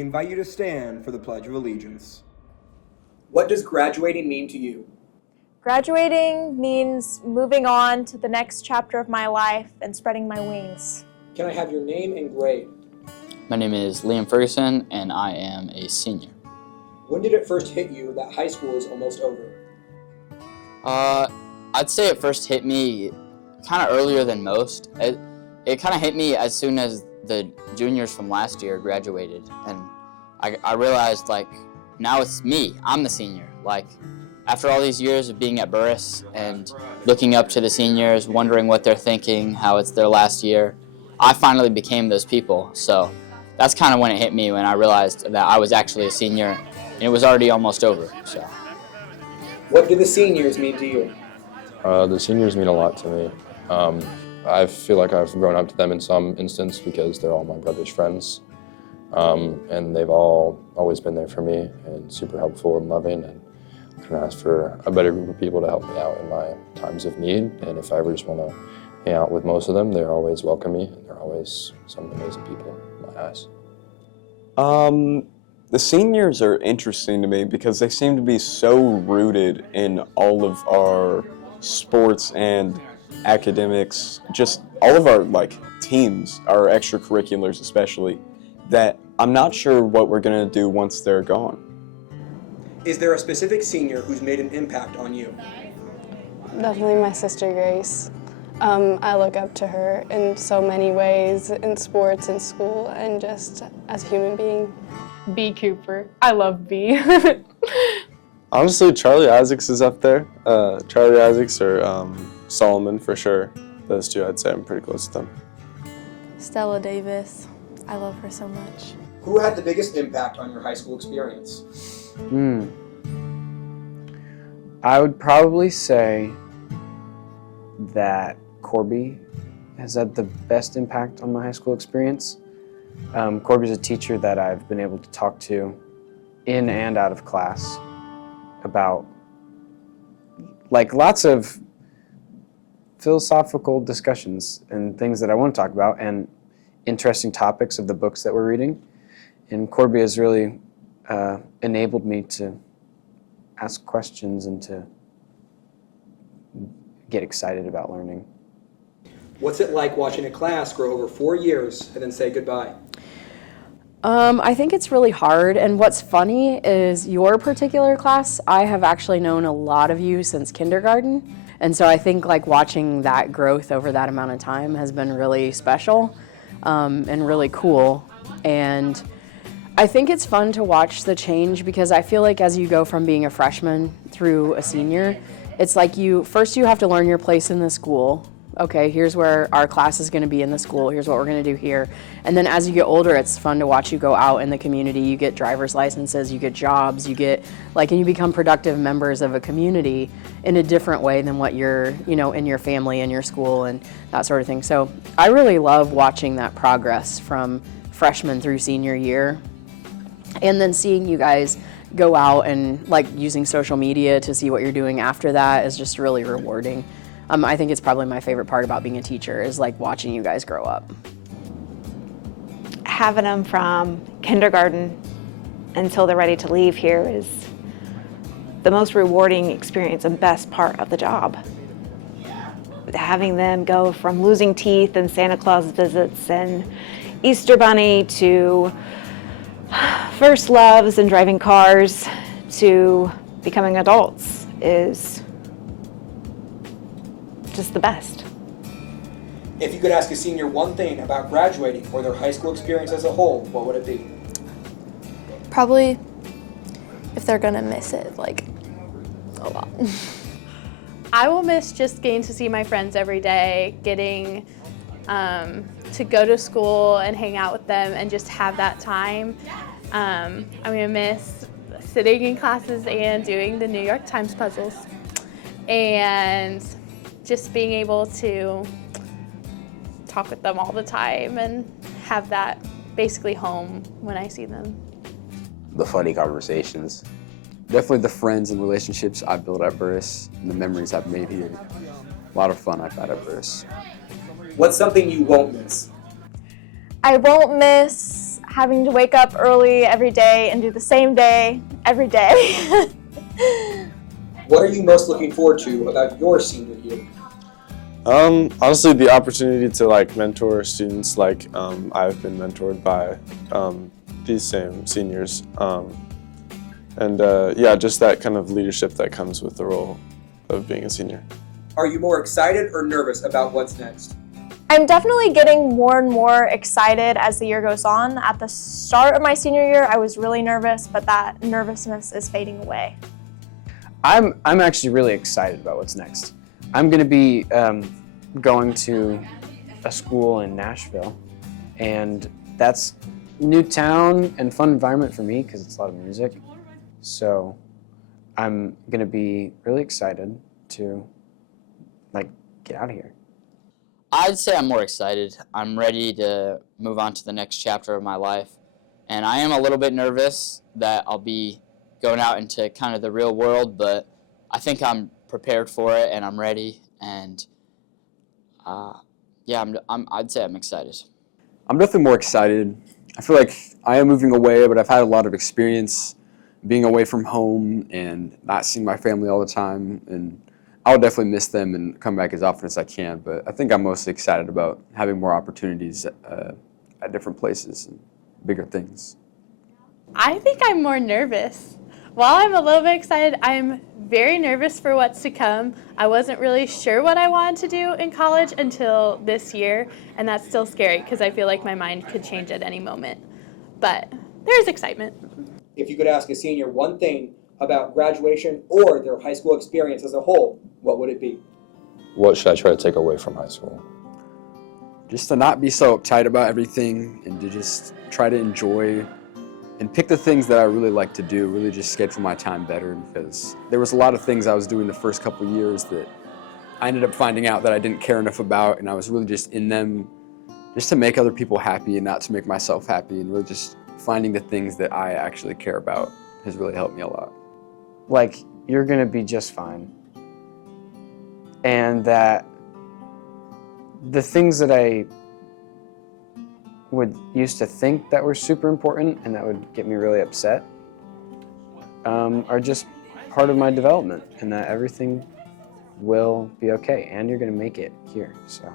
we invite you to stand for the Pledge of Allegiance. What does graduating mean to you? Graduating means moving on to the next chapter of my life and spreading my wings. Can I have your name and grade? My name is Liam Ferguson, and I am a senior. When did it first hit you that high school is almost over? I'd say it first hit me kind of earlier than most. It kind of hit me as soon as the juniors from last year graduated, and I realized, like, now it's me. I'm the senior. Like, after all these years of being at Burris and looking up to the seniors, wondering what they're thinking, how it's their last year, I finally became those people. So that's kind of when it hit me, when I realized that I was actually a senior, and it was already almost over. So, what do the seniors mean to you? The seniors mean a lot to me. I feel like I've grown up to them in some instance because they're all my brother's friends. And they've all always been there for me and super helpful and loving, and I can ask for a better group of people to help me out in my times of need. And if I ever just want to hang out with most of them, they're always welcome me, and they're always some amazing people in my eyes. The seniors are interesting to me because they seem to be so rooted in all of our sports and academics, just all of our teams, our extracurriculars especially, that I'm not sure what we're going to do once they're gone. Is there a specific senior who's made an impact on you? Definitely my sister Grace. I look up to her in so many ways, in sports, in school, and just as a human being. B. Cooper. I love B. Honestly, Charley Isaacs is up there. Charley Isaacs or Solomon for sure. Those two, I'd say I'm pretty close to them. Stella Davis. I love her so much. Who had the biggest impact on your high school experience? I would probably say that Corby has had the best impact on my high school experience. Corby's a teacher that I've been able to talk to in and out of class about lots of philosophical discussions and things that I want to talk about and interesting topics of the books that we're reading. And Corby has really enabled me to ask questions and to get excited about learning. What's it like watching a class grow over 4 years and then say goodbye? I think it's really hard, and what's funny is your particular class, I have actually known a lot of you since kindergarten, and so I think watching that growth over that amount of time has been really special and really cool. And I think it's fun to watch the change because I feel like as you go from being a freshman through a senior, it's like you have to learn your place in the school. Okay, here's where our class is going to be in the school. Here's what we're going to do here. And then as you get older, it's fun to watch you go out in the community. You get driver's licenses, you get jobs, you get and you become productive members of a community in a different way than what you're, in your family and your school and that sort of thing. So I really love watching that progress from freshman through senior year. And then seeing you guys go out and using social media to see what you're doing after that is just really rewarding. I think it's probably my favorite part about being a teacher is watching you guys grow up. Having them from kindergarten until they're ready to leave here is the most rewarding experience and best part of the job. Having them go from losing teeth and Santa Claus visits and Easter Bunny to first loves and driving cars to becoming adults is just the best. If you could ask a senior one thing about graduating or their high school experience as a whole, what would it be? Probably if they're gonna miss it, a lot. I will miss just getting to see my friends every day, getting to go to school and hang out with them and just have that time. I'm gonna miss sitting in classes and doing the New York Times puzzles and just being able to talk with them all the time and have that basically home when I see them. The funny conversations. Definitely the friends and relationships I've built at Burris and the memories I've made here. A lot of fun I've had at Burris. What's something you won't miss? I won't miss having to wake up early every day and do the same day every day. What are you most looking forward to about your senior year? Honestly, the opportunity to like mentor students like I've been mentored by these same seniors. Yeah, just that kind of leadership that comes with the role of being a senior. Are you more excited or nervous about what's next? I'm definitely getting more and more excited as the year goes on. At the start of my senior year, I was really nervous, but that nervousness is fading away. I'm actually really excited about what's next. I'm going to be going to a school in Nashville, and that's new town and fun environment for me because it's a lot of music. So I'm going to be really excited to get out of here. I'd say I'm more excited. I'm ready to move on to the next chapter of my life. And I am a little bit nervous that I'll be going out into kind of the real world, but I think I'm prepared for it and I'm ready. And yeah, I'd say I'm excited. I'm definitely more excited. I feel like I am moving away, but I've had a lot of experience being away from home and not seeing my family all the time. And I'll definitely miss them and come back as often as I can. But I think I'm mostly excited about having more opportunities at different places and bigger things. I think I'm more nervous. While I'm a little bit excited, I'm very nervous for what's to come. I wasn't really sure what I wanted to do in college until this year, and that's still scary because I feel like my mind could change at any moment. But there's excitement. If you could ask a senior one thing about graduation or their high school experience as a whole, what would it be? What should I try to take away from high school? Just to not be so uptight about everything and to just try to enjoy and pick the things that I really like to do, really just schedule my time better, because there was a lot of things I was doing the first couple of years that I ended up finding out that I didn't care enough about, and I was really just in them just to make other people happy and not to make myself happy, and really just finding the things that I actually care about has really helped me a lot. Like, you're going to be just fine. And that the things that I would used to think that were super important and that would get me really upset are just part of my development, and that everything will be okay and you're going to make it here. So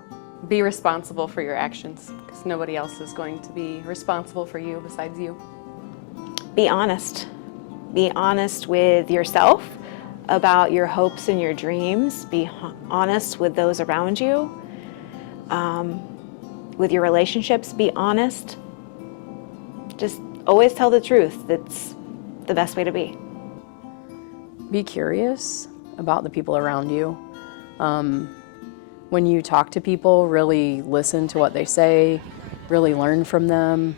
Be responsible for your actions, because nobody else is going to be responsible for you besides you. Be honest. Be honest with yourself about your hopes and your dreams. Be honest with those around you. With your relationships, be honest. Just always tell the truth. That's the best way to be. Be curious about the people around you. When you talk to people, really listen to what they say, really learn from them,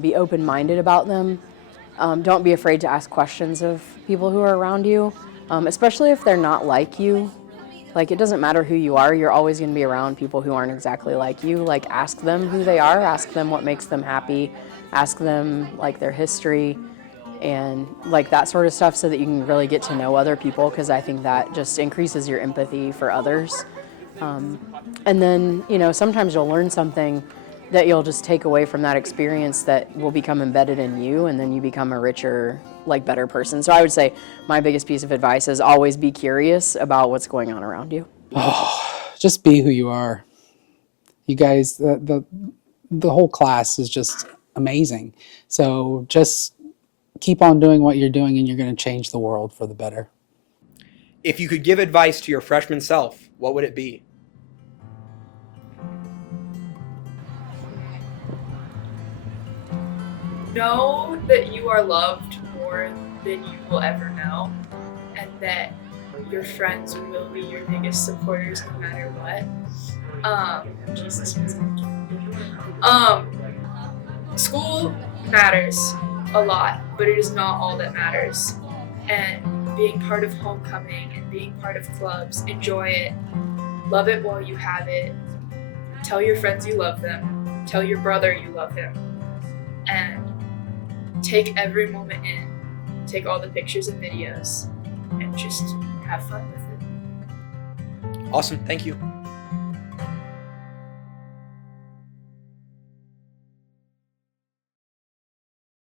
be open-minded about them. Don't be afraid to ask questions of people who are around you, especially if they're not like you. Like, it doesn't matter who you are, you're always going to be around people who aren't exactly like you. Like, ask them who they are, ask them what makes them happy, ask them, like, their history, and, like, that sort of stuff, so that you can really get to know other people, because I think that just increases your empathy for others. And then, you know, sometimes you'll learn something that you'll just take away from that experience that will become embedded in you, and then you become a richer, like, better person. So I would say my biggest piece of advice is always be curious about what's going on around you. Oh, just be who you are. You guys, the whole class is just amazing. So just keep on doing what you're doing, and you're going to change the world for the better. If you could give advice to your freshman self, what would it be? Know that you are loved more than you will ever know, and that your friends will be your biggest supporters no matter what. School matters a lot, but it is not all that matters. And being part of homecoming and being part of clubs, enjoy it. Love it while you have it. Tell your friends you love them. Tell your brother you love him. And take every moment in. Take all the pictures and videos and just have fun with it. Awesome, thank you.